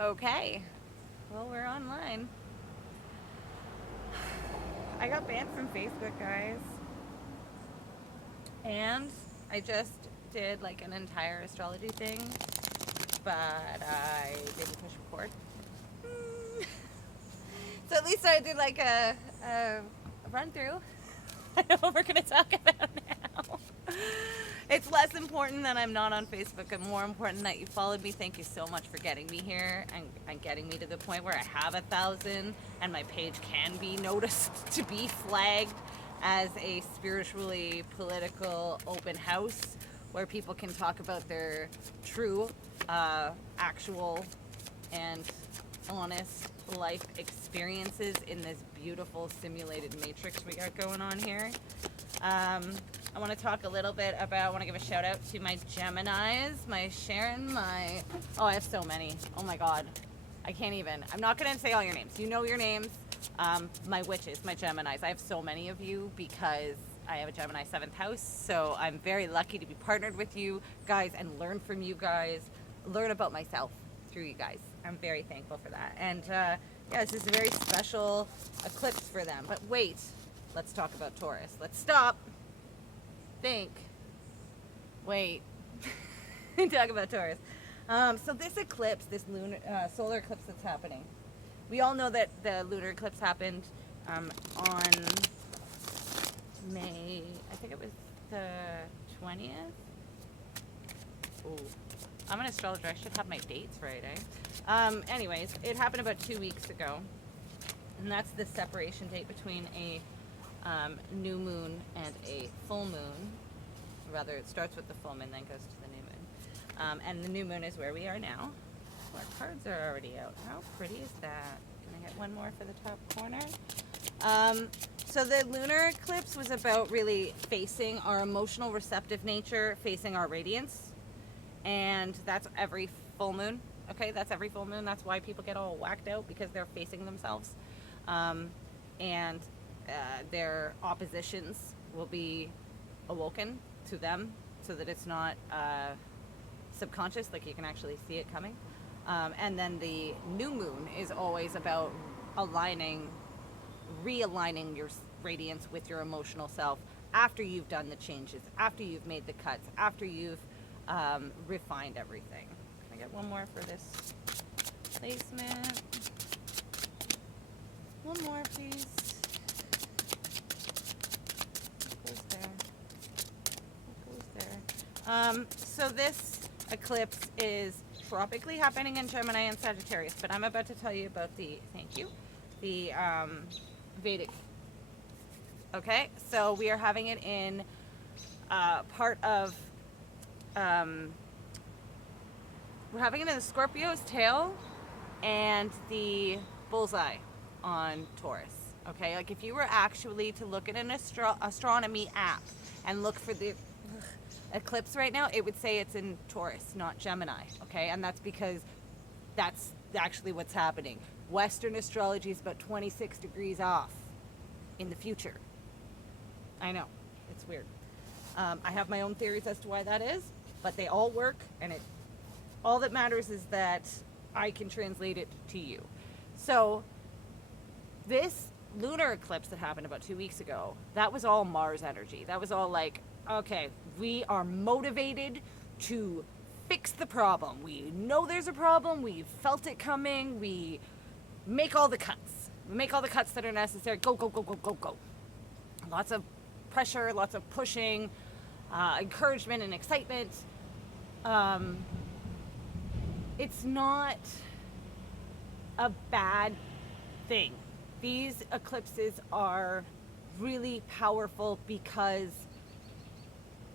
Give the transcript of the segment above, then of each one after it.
Okay. Well, we're online. I got banned from Facebook, guys. And I just did like an entire astrology thing, but I didn't push record. So at least I did like a run through. I know what we're going to talk about now. It's less important that I'm not on Facebook and more important that you followed me. Thank you so much for getting me here and getting me to the point where I have 1,000 and my page can be noticed to be flagged as a spiritually political open house where people can talk about their true, actual, and honest life experiences in this beautiful simulated matrix we got going on here. I want to talk a little bit about, I want to give a shout out to my Geminis, my Sharon, oh, I have so many. Oh my God. I can't even. I'm not going to say all your names. You know your names. My witches, my Geminis. I have so many of you because I have a Gemini 7th house. So I'm very lucky to be partnered with you guys and learn from you guys, learn about myself through you guys. I'm very thankful for that. And yeah, this is a very special eclipse for them. But wait, let's talk about Taurus. Let's stop. Think. Wait. Talk about Taurus. So this eclipse, this solar eclipse that's happening, we all know that the lunar eclipse happened on May, I think it was the 20th. Ooh, I'm an astrologer. I should have my dates right, eh? Anyways, it happened about 2 weeks ago, and that's the separation date between a new moon and a full moon. Rather, it starts with the full moon, then goes to the new moon. And the new moon is where we are now. Our cards are already out. How pretty is that? Can I get one more for the top corner? So the lunar eclipse was about really facing our emotional receptive nature, facing our radiance. And that's every full moon. Okay, that's every full moon. That's why people get all whacked out, because they're facing themselves. And their oppositions will be awoken to them so that it's not subconscious, like you can actually see it coming. And then the new moon is always about realigning your radiance with your emotional self after you've done the changes, after you've made the cuts, after you've refined everything. Can I get one more for this placement? One more, please. So this eclipse is tropically happening in Gemini and Sagittarius, but I'm about to tell you about the Vedic. Okay, so we are having it in part of, we're having it in the Scorpio's tail and the bullseye on Taurus. Okay, like if you were actually to look at an astronomy app and look for the eclipse right now, it would say it's in Taurus, not Gemini. Okay, and that's because that's actually what's happening. Western astrology is about 26 degrees off in the future. I know, it's weird. I have my own theories as to why that is, but they all work, and all that matters is that I can translate it to you. So this lunar eclipse that happened about 2 weeks ago, that was all Mars energy. That was all like, okay, we are motivated to fix the problem. We know there's a problem. We felt it coming. We make all the cuts. We make all the cuts that are necessary. Go, go, go, go, go, go. Lots of pressure, lots of pushing, encouragement and excitement. It's not a bad thing. These eclipses are really powerful because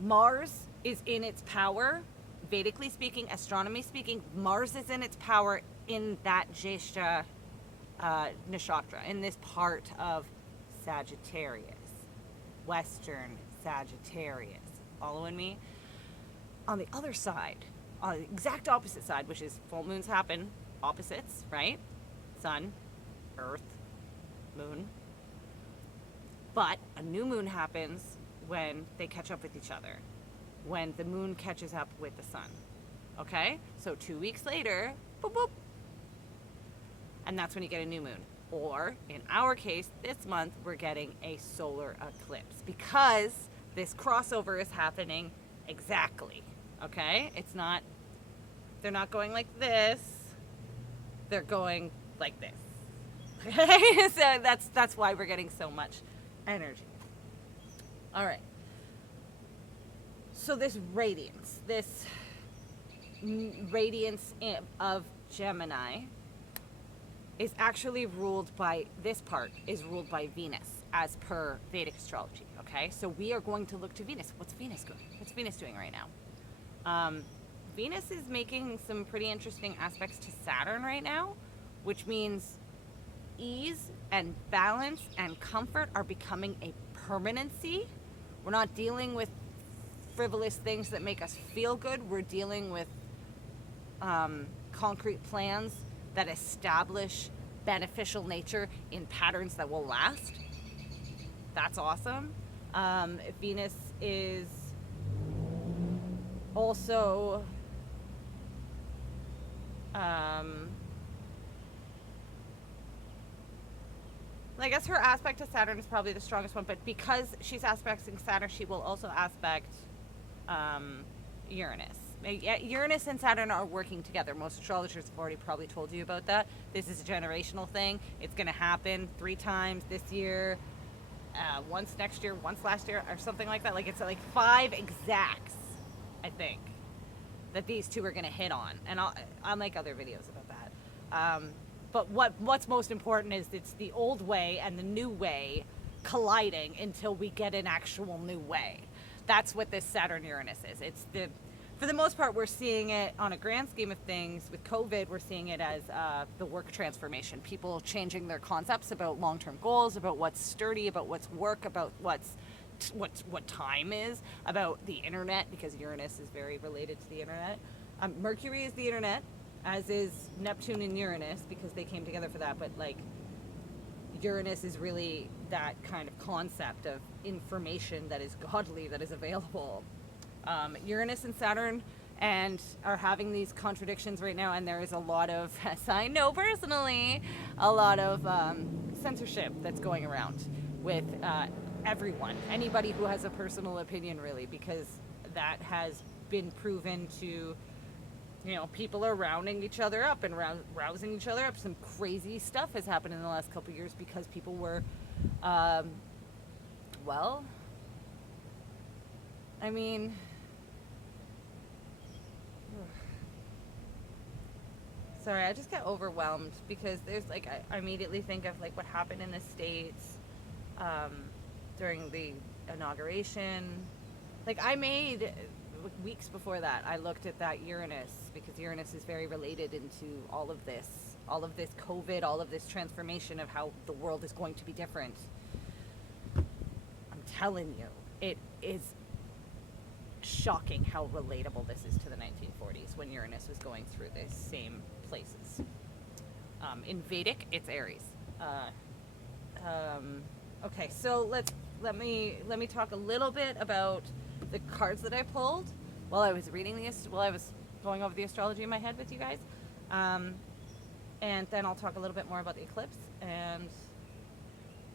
Mars is in its power, Vedically speaking, astronomy speaking. Mars is in its power in that Jyeshtha nakshatra, in this part of Sagittarius, Western Sagittarius. Following me? On the other side, on the exact opposite side, which is full moons happen opposites, right? Sun, Earth, Moon. But a new moon happens when they catch up with each other, when the moon catches up with the sun. Okay? So 2 weeks later, boop, boop, and that's when you get a new moon. Or in our case, this month, we're getting a solar eclipse because this crossover is happening exactly. Okay? They're not going like this. They're going like this. Okay? So that's why we're getting so much energy. All right. So this radiance of Gemini is actually ruled by, this part is ruled by Venus as per Vedic astrology, okay? So we are going to look to Venus. What's Venus doing? What's Venus doing right now? Venus is making some pretty interesting aspects to Saturn right now, which means ease and balance and comfort are becoming a permanency. We're not dealing with frivolous things that make us feel good. We're dealing with concrete plans that establish beneficial nature in patterns that will last. That's awesome. Venus is also I guess her aspect to Saturn is probably the strongest one, but because she's aspecting Saturn, she will also aspect Uranus. Uranus and Saturn are working together. Most astrologers have already probably told you about that. This is a generational thing. It's going to happen 3 times this year, once next year, once last year, or something like that. Like it's like 5 exacts, I think, that these two are going to hit on. And I'll make other videos about that. But what's most important is it's the old way and the new way colliding until we get an actual new way. That's what this Saturn-Uranus is. For the most part, we're seeing it on a grand scheme of things. With COVID, we're seeing it as the work transformation. People changing their concepts about long-term goals, about what's sturdy, about what's work, about what time is, about the internet, because Uranus is very related to the internet. Mercury is the internet, as is Neptune and Uranus, because they came together for that. But like Uranus is really that kind of concept of information that is godly, that is available. Uranus and Saturn are having these contradictions right now, and there is a lot of, as I know personally, a lot of censorship that's going around with everyone, anybody who has a personal opinion, really, because that has been proven to, people are rounding each other up and rousing each other up. Some crazy stuff has happened in the last couple of years because people were, sorry, I just get overwhelmed because there's I immediately think of what happened in the States during the inauguration. I made, weeks before that, I looked at that Uranus, because Uranus is very related into all of this COVID, all of this transformation of how the world is going to be different. I'm telling you, it is shocking how relatable this is to the 1940s when Uranus was going through these same places. In Vedic, it's Aries. Okay, so let me talk a little bit about the cards that I pulled while I was going over the astrology in my head with you guys, and then I'll talk a little bit more about the eclipse, and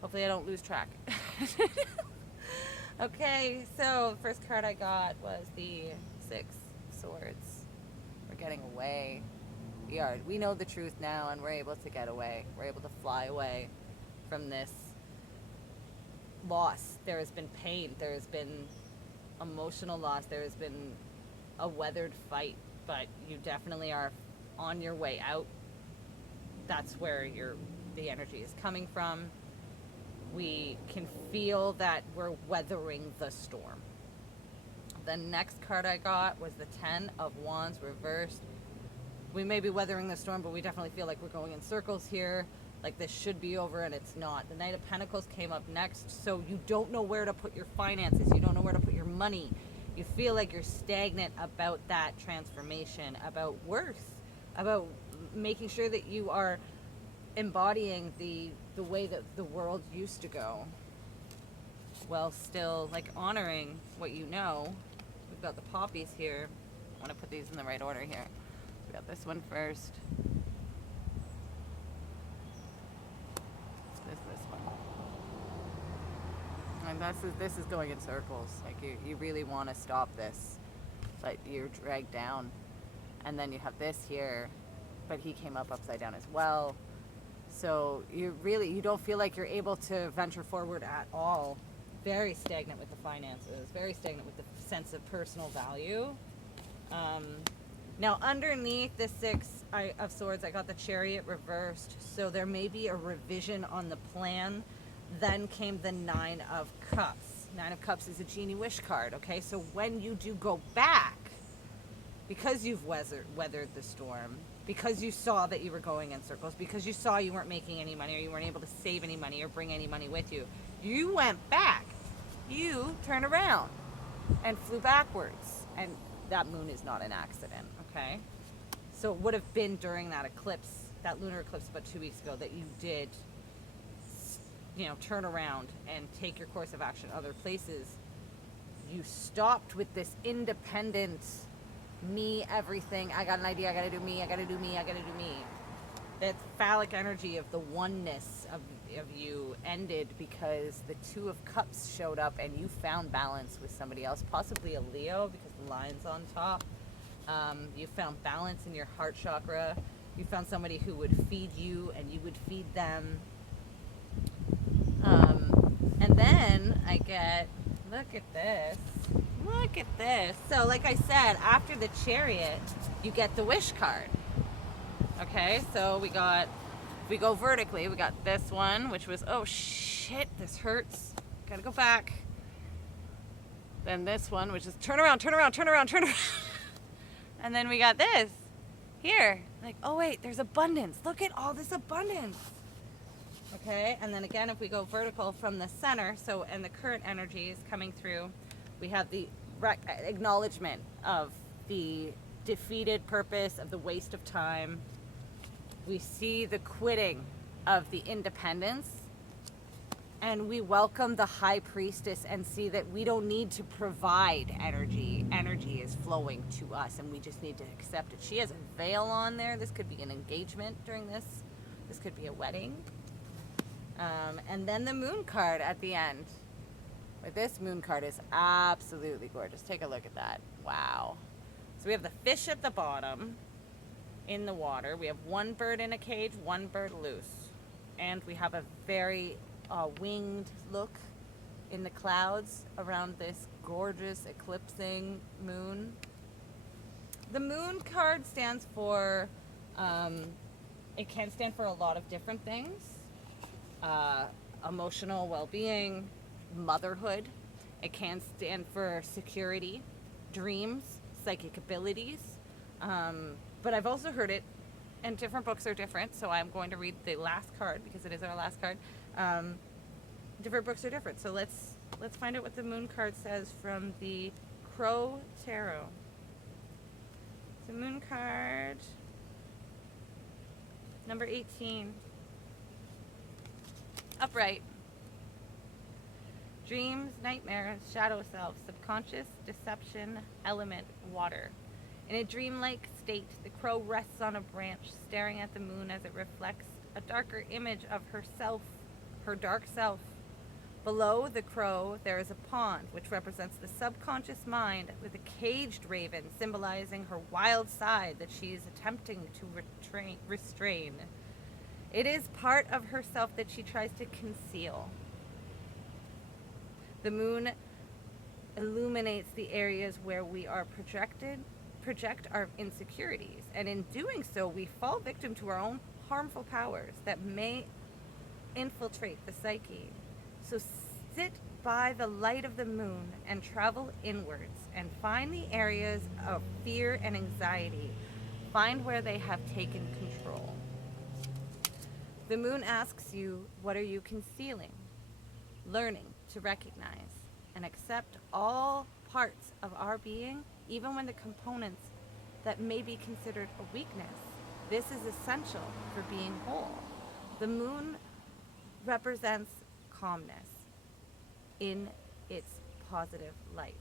hopefully I don't lose track. Okay, so the first card I got was the 6 Swords. We're getting away. We know the truth now, and we're able to get away. We're able to fly away from this loss. There has been pain. There has been emotional loss. There has been a weathered fight, but you definitely are on your way out. That's where the energy is coming from. We can feel that we're weathering the storm. The next card I got was the 10 of Wands reversed. We may be weathering the storm, but we definitely feel like we're going in circles here. Like this should be over, and it's not. The Knight of Pentacles came up next, so you don't know where to put your finances. You don't know where to put your money. You feel like you're stagnant about that transformation, about worth, about making sure that you are embodying the way that the world used to go, while still honoring what you know. We've got the poppies here. I want to put these in the right order here. We got this one first. And this is going in circles. Like you really want to stop this, but you're dragged down. And then you have this here, but he came up upside down as well. So you don't feel like you're able to venture forward at all. Very stagnant with the finances, very stagnant with the sense of personal value. Now underneath the Six of Swords, I got the Chariot reversed, so there may be a revision on the plan. Then came the Nine of Cups. Nine of Cups is a genie wish card, okay? So when you do go back, because you've weathered the storm, because you saw that you were going in circles, because you saw you weren't making any money, or you weren't able to save any money or bring any money with you, you went back. You turned around and flew backwards. And that moon is not an accident, okay? So it would have been during that eclipse, that lunar eclipse about 2 weeks ago, that you did, turn around and take your course of action other places. You stopped with this independent, me, everything, I got an idea, I gotta do me, I gotta do me, I gotta do me. That phallic energy of the oneness of you ended because the Two of Cups showed up and you found balance with somebody else, possibly a Leo because the line's on top. You found balance in your heart chakra. You found somebody who would feed you and you would feed them. And then I get, look at this. Look at this. So like I said, after the Chariot, you get the Wish card. Okay, so we go vertically. We got this one, which was, oh shit, this hurts. Gotta go back. Then this one, which is turn around, turn around, turn around, turn around. And then we got this here. Like, oh wait, there's abundance. Look at all this abundance. Okay, and then again, if we go vertical from the center, so, and the current energy is coming through, we have the acknowledgement of the defeated purpose, of the waste of time. We see the quitting of the independence, and we welcome the High Priestess and see that we don't need to provide energy. Energy is flowing to us, and we just need to accept it. She has a veil on there. This could be an engagement during this. This could be a wedding. And then the Moon card at the end. But this Moon card is absolutely gorgeous. Take a look at that. Wow. So we have the fish at the bottom in the water. We have one bird in a cage, one bird loose. And we have a very winged look in the clouds around this gorgeous eclipsing moon. The Moon card stands for, it can stand for a lot of different things. Emotional well-being, motherhood. It can stand for security, dreams, psychic abilities. But I've also heard it, and different books are different, so I'm going to read the last card because it is our last card. Different books are different, so let's find out what the Moon card says from the Crow Tarot. The Moon card, number 18. Upright. Dreams, nightmares, shadow self, subconscious, deception, element, water. In a dreamlike state, the crow rests on a branch, staring at the moon as it reflects a darker image of herself, her dark self. Below the crow, there is a pond, which represents the subconscious mind, with a caged raven symbolizing her wild side that she is attempting to restrain. It is part of herself that she tries to conceal. The moon illuminates the areas where we are project our insecurities, and in doing so, we fall victim to our own harmful powers that may infiltrate the psyche. So sit by the light of the moon and travel inwards and find the areas of fear and anxiety. Find where they have taken control. The moon asks you, what are you concealing? Learning to recognize and accept all parts of our being, even when the components that may be considered a weakness. This is essential for being whole. The moon represents calmness in its positive light.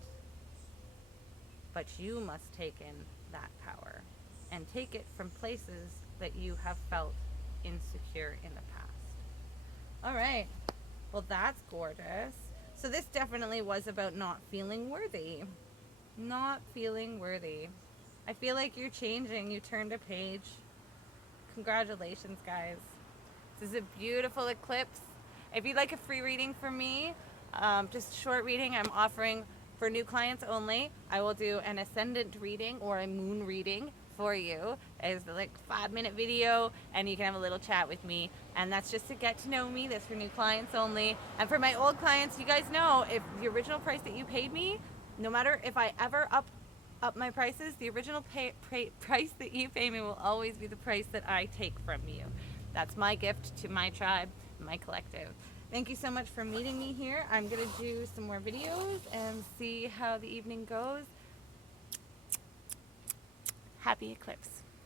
But you must take in that power and take it from places that you have felt insecure in the past. All right. Well, that's gorgeous. So this definitely was about not feeling worthy. Not feeling worthy. I feel like you're changing. You turned a page. Congratulations, guys. This is a beautiful eclipse. If you'd like a free reading from me, just short reading, I'm offering for new clients only. I will do an ascendant reading or a moon reading for you. It's like a 5-minute video, and you can have a little chat with me. And that's just to get to know me. That's for new clients only. And for my old clients, you guys know, if the original price that you paid me, no matter if I ever up my prices, the original price that you pay me will always be the price that I take from you. That's my gift to my tribe, my collective. Thank you so much for meeting me here. I'm going to do some more videos and see how the evening goes. Happy eclipse.